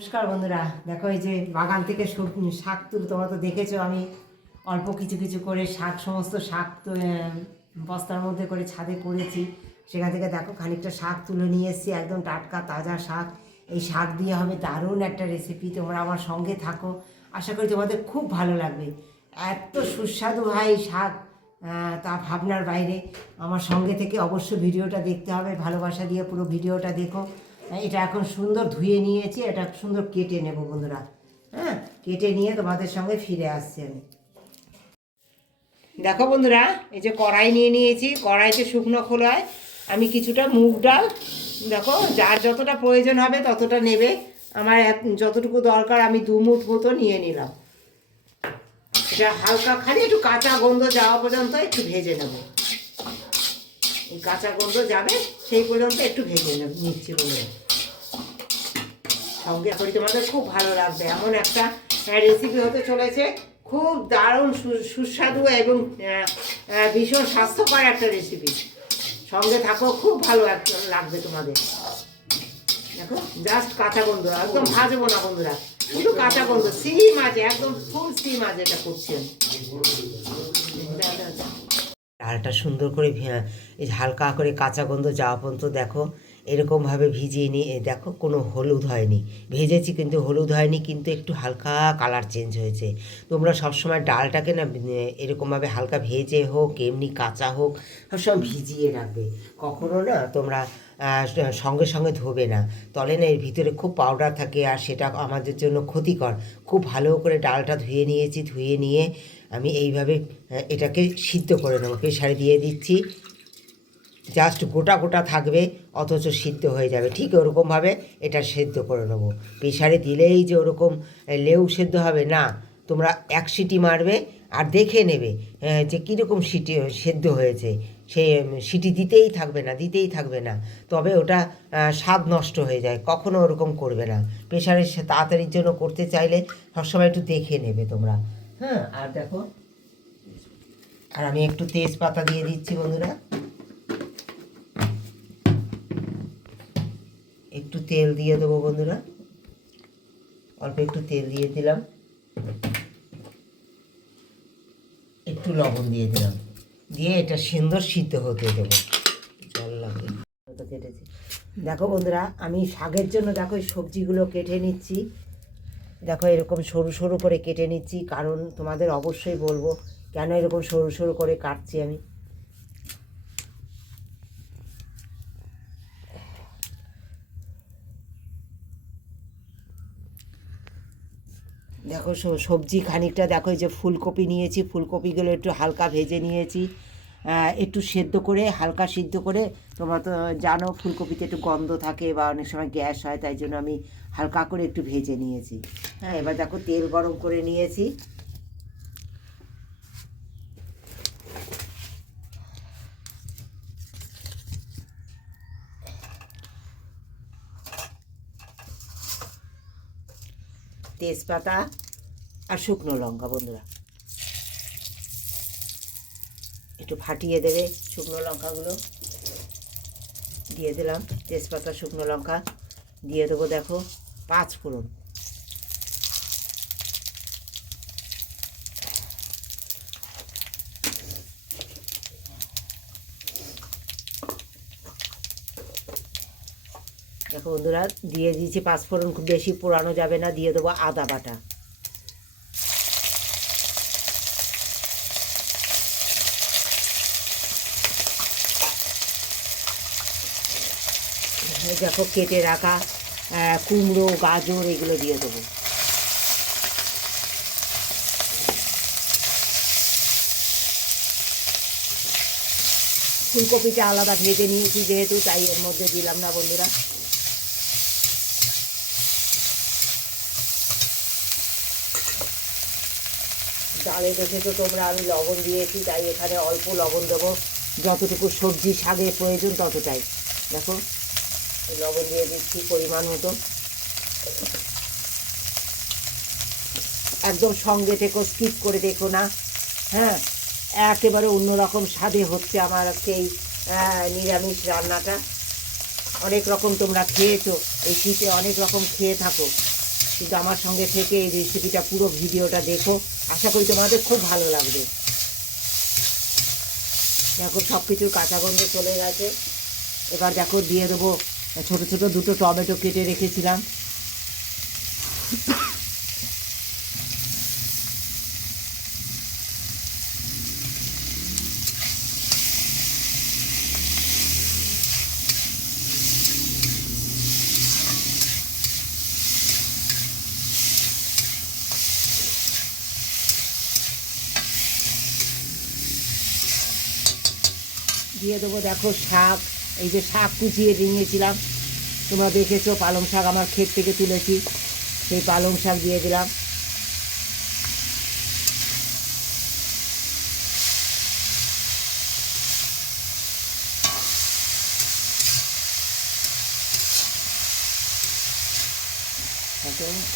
নমস্কার বন্ধুরা, দেখো এই যে বাগান থেকে শাক তুলে তোমরা তো দেখেছো। আমি অল্প কিছু কিছু করে শাক, সমস্ত শাক তো বস্তার মধ্যে করে ছাদে করেছি। সেখান থেকে দেখো খানিকটা শাক তুলে নিয়ে এসেছি, একদম টাটকা তাজা শাক। এই শাক দিয়ে হবে দারুণ একটা রেসিপি। তোমরা আমার সঙ্গে থাকো, আশা করি তোমাদের খুব ভালো লাগবে। এত সুস্বাদু হয় এই শাক, তা ভাবনার বাইরে। আমার সঙ্গে থেকে অবশ্যই ভিডিওটা দেখতে হবে, ভালোবাসা দিয়ে পুরো ভিডিওটা দেখো। এটা এখন সুন্দর ধুয়ে নিয়েছি, এটা সুন্দর কেটে নেব বন্ধুরা। হ্যাঁ, কেটে নিয়ে তোমাদের সঙ্গে ফিরে আসছি আমি। দেখো বন্ধুরা, এই যে কড়াই নিয়ে নিয়েছি, কড়াইতে শুকনো খোলায় আমি কিছুটা মুগ ডাল, দেখো যার যতটা প্রয়োজন হবে ততটা নেবে। আমার যতটুকু দরকার আমি 2 মুঠ মতো নিয়ে নিলাম। এটা হালকা খালি একটু কাঁচা গন্ধ যাওয়া পর্যন্ত একটু ভেজে নেব। এই কাঁচা গন্ধ যাবে সেই পর্যন্ত একটু ভেজে নিচ্ছি বন্ধুরা। সঙ্গে করি তোমাদের খুব ভালো লাগবে, এমন একটা রেসিপি হতে চলেছে। খুব দারুণ সুস্বাদু এবং ভীষণ স্বাস্থ্যকর একটা রেসিপি। সঙ্গে থাকো, খুব ভালো লাগবে তোমাদের। দেখো জাস্ট কাঁচা গন্ধ, একদম ভাজবো না বন্ধুরা, শুধু কাঁচা গন্ধ, সিম আছে, একদম ফুল সিম আছে। এটা করছি আমি। ডালটা সুন্দর করে এই হালকা করে কাঁচা গন্ধ যাওয়া পর্যন্ত দেখো এরকমভাবে ভিজিয়ে নিয়ে, দেখো কোনো হলুদ হয়নি, ভেজেছি কিন্তু হলুদ হয়নি, কিন্তু একটু হালকা কালার চেঞ্জ হয়েছে। তোমরা সবসময় ডালটাকে না এরকমভাবে হালকা ভেজে হোক এমনি কাঁচা হোক সবসময় ভিজিয়ে রাখবে। কখনো না তোমরা সঙ্গে সঙ্গে ধোবে না, তলে না এর ভিতরে খুব পাউডার থাকে আর সেটা আমাদের জন্য ক্ষতিকর। খুব ভালো করে ডালটা ধুয়ে নিয়েছি, ধুয়ে নিয়ে আমি এইভাবে এটাকে সিদ্ধ করে নেবো। প্রেসারে দিয়ে দিচ্ছি, জাস্ট গোটা গোটা থাকবে অথচ সিদ্ধ হয়ে যাবে, ঠিক ওরকমভাবে এটা সেদ্ধ করে নেবো। প্রেসারে দিলেই যে ওরকম লেউ সেদ্ধ হবে না, তোমরা 1 সিটি মারবে আর দেখে নেবে যে কীরকম সিটি সেদ্ধ হয়েছে। সে সিটি দিতেই থাকবে না, তবে ওটা স্বাদ নষ্ট হয়ে যায়। কখনো ওরকম করবে না। প্রেসারে তাড়াতাড়ির জন্য করতে চাইলে সবসময় একটু দেখে নেবে তোমরা। হ্যাঁ, আর দেখো, আর আমি একটু তেজপাতা দিয়ে দিচ্ছি বন্ধুরা। একটু তেল দিয়ে দেবো বন্ধুরা, অল্প একটু তেল দিয়ে দিলাম, একটু লবণ দিয়ে দিলাম, দিয়ে এটা সুন্দর সিদ্ধ হতে দেবো। জল লাগবে কেটেছি। দেখো বন্ধুরা, আমি শাকের জন্য দেখো এই সবজিগুলো কেটে নিচ্ছি। দেখো এরকম সরু সরু করে কেটে নিচ্ছি, কারণ তোমাদের অবশ্যই বলবো কেন এরকম সরু সরু করে কাটছি আমি। দেখো সবজি খানিকটা, দেখো এই যে ফুলকপি নিয়েছি, ফুলকপিগুলো একটু হালকা ভেজে নিয়েছি, একটু সেদ্ধ করে, হালকা সিদ্ধ করে। তোমরা তো জানো ফুলকপিতে একটু গন্ধ থাকে বা অনেক সময় গ্যাস হয়, তাই জন্য আমি হালকা করে একটু ভেজে নিয়েছি। হ্যাঁ, এবার দেখো তেল গরম করে নিয়েছি। তেজপাতা আর শুকনো লঙ্কা বন্ধুরা একটু ফাটিয়ে দেবে। শুকনো লঙ্কাগুলো দিয়ে দিলাম, তেজপাতা শুকনো লঙ্কা দিয়ে দেবো। দেখো 5 ফোড়ন, দেখো বন্ধুরা দিয়ে দিয়েছি 5 ফোড়ন, খুব বেশি পোড়ানো যাবে না। দিয়ে দেবো আদা বাটা, দেখো কেটে রাখা কুমড়ো গাজর এগুলো দিয়ে দেবো। ফুলকপিটা আলাদা ভেজে নিয়েছি যেহেতু, তাই এর মধ্যে দিলাম না বন্ধুরা। ডালে দেখেছো তোমরা আমি লবণ দিয়েছি, তাই এখানে অল্প লবণ দেবো, যতটুকু সবজি শাকের প্রয়োজন ততটাই। দেখো লবণ দিয়ে দিচ্ছি পরিমাণ মতো। একদম সঙ্গে থেকো, স্কিপ করে দেখো না। হ্যাঁ, একেবারে অন্যরকম স্বাদে হচ্ছে আমার সেই নিরামিষ রান্নাটা। অনেক রকম তোমরা খেয়েছো, এই শীতে অনেক রকম খেয়ে থাকো, কিন্তু আমার সঙ্গে থেকে এই রেসিপিটা পুরো ভিডিওটা দেখো, আশা করি তোমাদের খুব ভালো লাগবে। দেখো সব কিছুর কাঁচা গন্ধ চলে গেছে। এবার দেখো দিয়ে দেবো ছোটো ছোটো দুটো টমেটো কেটে রেখেছিলাম, দিয়ে দেবো দেখো শাক, এই যে শাক কুচিয়ে নিয়েছিলাম, তোমরা দেখেছো পালং শাক আমার ক্ষেত থেকে তুলেছি, সেই পালং শাক দিয়ে দিলাম।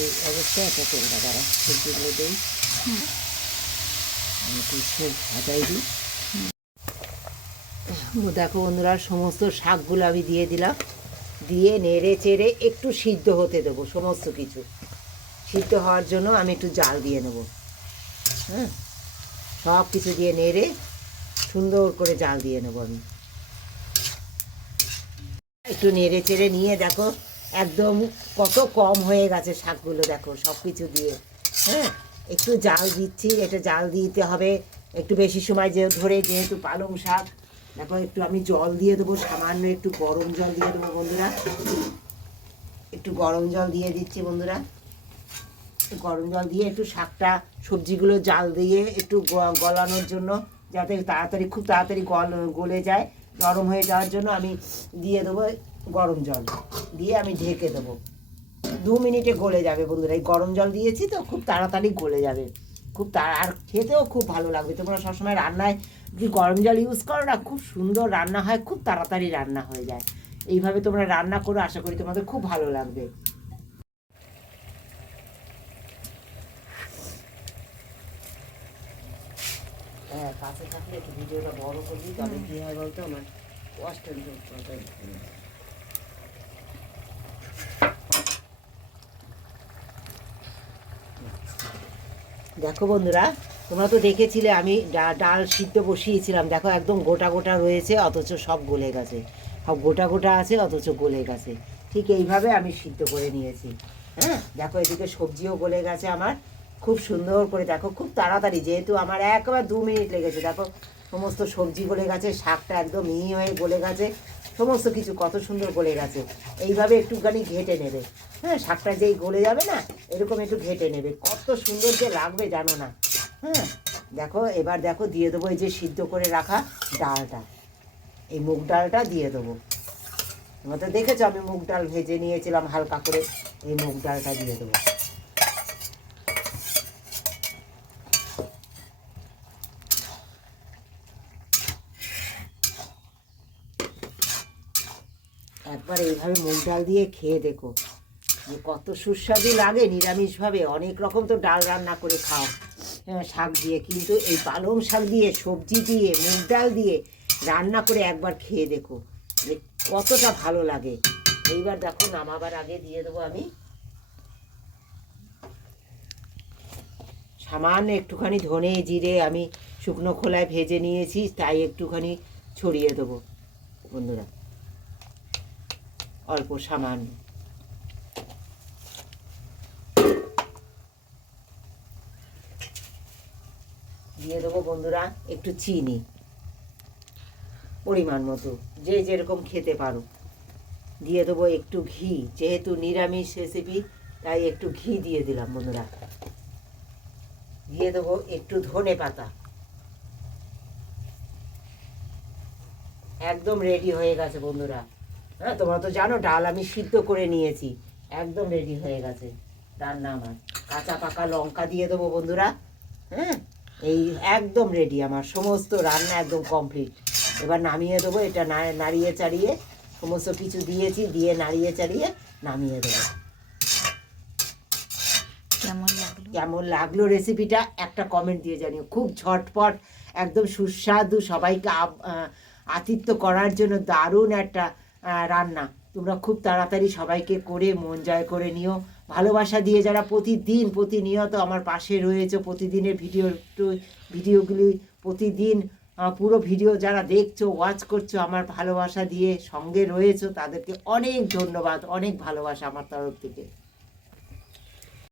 এই অবস্থায় একটা তেলটা দ্বারা সবজিগুলো দিই, একটু ভাজাই দিই। দেখো বন্ধুরা সমস্ত শাকগুলো আমি দিয়ে দিলাম, দিয়ে নেড়ে চেড়ে একটু সিদ্ধ হতে দেবো। সমস্ত কিছু সিদ্ধ হওয়ার জন্য আমি একটু জাল দিয়ে নেব। হ্যাঁ, সব কিছু দিয়ে নেড়ে সুন্দর করে জাল দিয়ে নেব আমি। একটু নেড়ে চেড়ে নিয়ে দেখো একদম কত কম হয়ে গেছে শাকগুলো, দেখো সব কিছু দিয়ে। হ্যাঁ, একটু জাল দিচ্ছি, এটা জাল দিতে হবে একটু বেশি সময় ধরে, যেহেতু পালং শাক। দেখো একটু আমি জল দিয়ে দেবো, সামান্য একটু গরম জল দিয়ে দেবো বন্ধুরা, একটু গরম জল দিয়ে দিচ্ছি বন্ধুরা। গরম জল দিয়ে একটু শাকটা সবজিগুলো জাল দিয়ে একটু গলানোর জন্য, যাতে তাড়াতাড়ি খুব তাড়াতাড়ি গলে যায়, নরম হয়ে যাওয়ার জন্য আমি দিয়ে দেবো গরম জল, দিয়ে আমি ঢেকে দেবো। 2 মিনিটে গলে যাবে বন্ধুরা, এই গরম জল দিয়েছি তো খুব তাড়াতাড়ি গলে যাবে, খুব আর খেতেও খুব ভালো লাগবে। তোমরা সবসময় রান্নায় যদি গরম জল ইউজ করো না, খুব সুন্দর রান্না হয়, খুব তাড়াতাড়ি রান্না হয়ে যায়। এইভাবে তোমরা রান্না করো, আশা করি তোমাদের খুব ভালো লাগবে। হ্যাঁ, কাছে থাকলে একটু ভিডিওটা বড় করবি, তবে কী হয় বলতো আমার কষ্ট। দেখো বন্ধুরা তোমরা তো দেখেছিলে আমি ডাল সিদ্ধ বসিয়েছিলাম, দেখো একদম গোটা গোটা রয়েছে, অথচ সব গলে গেছে, সব গোটা গোটা আছে অথচ গলে গেছে। ঠিক এইভাবে আমি সিদ্ধ করে নিয়েছি। হ্যাঁ, দেখো এদিকে সবজিও গলে গেছে আমার খুব সুন্দর করে, দেখো খুব তাড়াতাড়ি, যেহেতু আমার একবার 2 মিনিট লেগেছে। দেখো সমস্ত সবজি গলে গেছে, শাকটা একদম মিহি হয়ে গলে গেছে, সমস্ত কিছু কত সুন্দর গলে গেছে। এইভাবে একটুখানি ঘেটে নেবে। হ্যাঁ, শাকটা যেই গলে যাবে না, এরকম একটু ঘেটে নেবে, কত সুন্দর যে লাগবে জানো না। হ্যাঁ, দেখো এবার দেখো দিয়ে দেবো এই যে সিদ্ধ করে রাখা ডালটা, এই মুগ ডালটা দিয়ে দেবো। তোমরা তো দেখেছো আমি মুগ ডাল ভেজে নিয়েছিলাম হালকা করে, এই মুগ ডালটা দিয়ে দেবো। একবার এইভাবে মুগ ডাল দিয়ে খেয়ে দেখো যে কত সুস্বাদু লাগে। নিরামিষভাবে অনেক রকম তো ডাল রান্না করে খাও শাক দিয়ে, কিন্তু এই পালং শাক দিয়ে, সবজি দিয়ে, মুগ ডাল দিয়ে রান্না করে একবার খেয়ে দেখো যে কতটা ভালো লাগে। এইবার দেখো নামাবার আগে দিয়ে দেবো আমি সামান্য একটুখানি ধনে জিরে, আমি শুকনো খোলায় ভেজে নিয়েছি, তাই একটুখানি ছড়িয়ে দেবো বন্ধুরা, অল্প সামান্য। দিয়ে দেবো বন্ধুরা একটু চিনি পরিমাণ মতো, যে যেরকম খেতে পারো। দিয়ে দেবো একটু ঘি, যেহেতু নিরামিষ রেসিপি তাই একটু ঘি দিয়ে দিলাম বন্ধুরা। দিয়ে দেবো একটু ধনে পাতা। একদম রেডি হয়ে গেছে বন্ধুরা। হ্যাঁ, তোমরা তো জানো ডাল আমি সিদ্ধ করে নিয়েছি, একদম রেডি হয়ে গেছে রান্না আমার। কাঁচা পাকা লঙ্কা দিয়ে দেবো বন্ধুরা। হ্যাঁ, এই একদম রেডি আমার, সমস্ত রান্না একদম কমপ্লিট। এবার নামিয়ে দেবো, এটা নাড়িয়ে চাড়িয়ে সমস্ত কিছু দিয়েছি, দিয়ে নাড়িয়ে চাড়িয়ে নামিয়ে দেবো। কেমন লাগলো রেসিপিটা একটা কমেন্ট দিয়ে জানিও। খুব ঝটপট, একদম সুস্বাদু, সবাইকে আতিথ্য করার জন্য দারুণ একটা রান্না। তোমরা খুব তাড়াতাড়ি সবাইকে করে মন জয় করে নিও, ভালোবাসা দিয়ে যারা প্রতিনিয়ত আমার পাশে রয়েছে, প্রতিদিনের ভিডিওগুলি প্রতিদিন পুরো ভিডিও যারা দেখছো, ওয়াচ করছো, আমার ভালোবাসা দিয়ে সঙ্গে রয়েছো, তাদেরকে অনেক ধন্যবাদ, অনেক ভালোবাসা আমার তরফ থেকে।